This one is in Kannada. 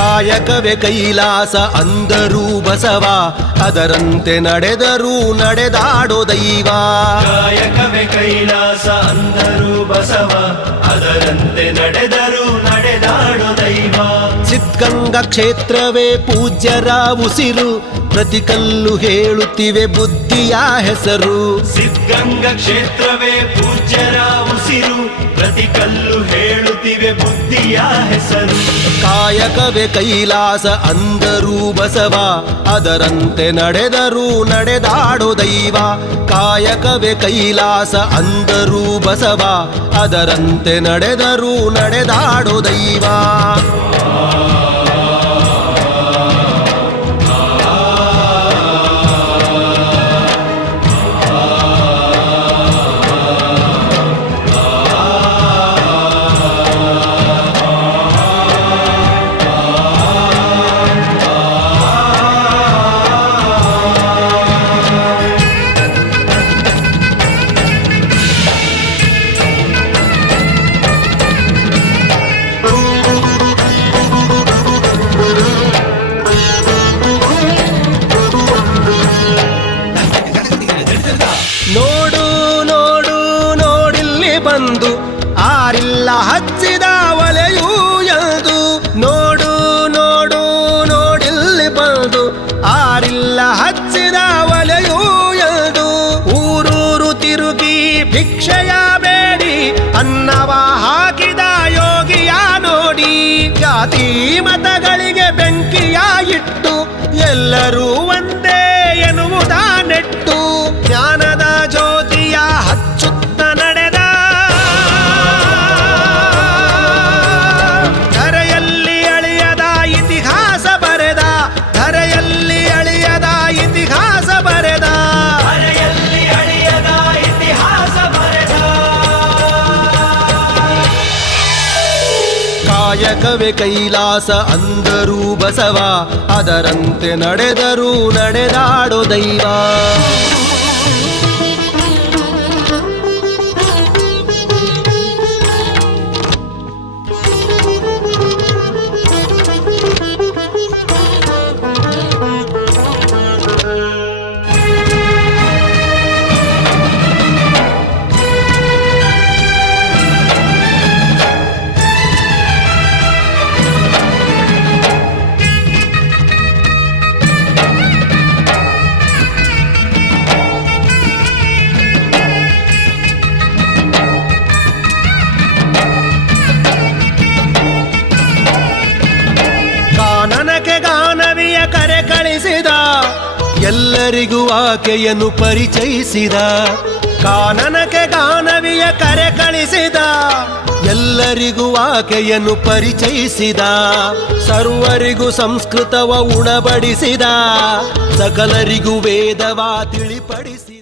ಕಾಯಕವೇ ಕೈಲಾಸ ಅಂದರೂ ಬಸವ, ಅದರಂತೆ ನಡೆದರೂ ನಡೆದಾಡೋ ದೈವ. ಕಾಯಕವೇ ಕೈಲಾಸ ಅಂದರೂ ಬಸವ, ಅದರಂತೆ ನಡೆದರೂ ನಡೆದಾಡೋ ದೈವ. ಸಿದ್ಧಗಂಗಾ ಕ್ಷೇತ್ರವೇ ಪೂಜ್ಯರ ಉಸಿರು, ಪ್ರತಿ ಕಲ್ಲು ಹೇಳುತ್ತಿವೆ ಬುದ್ಧಿಯ ಹೆಸರು. ಸಿದ್ಧಗಂಗಾ ಕ್ಷೇತ್ರವೇ ಪೂಜ್ಯರ ಉಸಿರು, ಪ್ರತಿ ಕಲ್ಲು ಹೇಳುತ್ತಿವೆ ಬುದ್ಧಿಯ ಹೆಸರು. ಕಾಯಕವೇ ಕೈಲಾಸ ಅಂದರೂ ಬಸವ, ಅದರಂತೆ ನಡೆದರೂ ನಡೆದಾಡೋ ದೈವ. ಕಾಯಕವೇ ಕೈಲಾಸ ಅಂದರೂ ಬಸವ, ಅದರಂತೆ ನಡೆದರೂ ನಡೆದಾಡೋ ದೈವ. ನೋಡು ನೋಡು ನೋಡಿಲ್ಲಿ ಬಂದು ಆರಿಲ್ಲ ಹಚ್ಚಿದ ಒಲೆಯೂ ಎಂದು. ನೋಡು ನೋಡು ನೋಡಿಲ್ಲಿ ಬಂದು ಆರಿಲ್ಲ ಹಚ್ಚಿದ ಒಲೆಯೂ ಎಂದು. ಊರೂರು ತಿರುಗಿ ಭಿಕ್ಷೆಯ ಬೇಡಿ ಅನ್ನವ ಹಾಕಿದ ಯೋಗಿಯ ನೋಡಿ. ಜಾತಿ ಮತಗಳಿಗೆ ಬೆಂಕಿಯ ಇಟ್ಟು ಎಲ್ಲರೂ ಒಂದೇ ಎನ್ನುವುದ ನೆಟ್ಟು, ಜ್ಞಾನದ ಜ್ಯೋತಿಯ ಹಚ್ಚುತ್ತ ನಡೆದ. ಧರೆಯಲ್ಲಿ ಅಳಿಯದ ಇತಿಹಾಸ ಬರೆದ, ಧರೆಯಲ್ಲಿ ಅಳಿಯದ ಇತಿಹಾಸ ಬರೆದ, ಧರೆಯಲ್ಲಿ ಅಳಿಯದ ಇತಿಹಾಸ ಬರೆದ. ಕಾಯಕವೇ ಕೈಲಾಸ ಅಂದರೂ ಬಸವ, ಅದರಂತೆ ನಡೆದರೂ ನಡೆದಾಡೋ ದೈವ. ಕಾನನಕ್ಕೆ ಗಾನವಿಯ ಕರೆ ಕಳಿಸಿದ, ಎಲ್ಲರಿಗೂ ಆಕೆಯನ್ನು ಪರಿಚಯಿಸಿದ. ಕಾನನಕ್ಕೆ ಗಾನವಿಯ ಕರೆ ಕಳಿಸಿದ, ಎಲ್ಲರಿಗೂ ಆಕೆಯನ್ನು ಪರಿಚಯಿಸಿದ. ಸರ್ವರಿಗೂ ಸಂಸ್ಕೃತವ ಉಣಬಡಿಸಿದ, ಸಕಲರಿಗೂ ವೇದವ ತಿಳಿಪಡಿಸಿದ.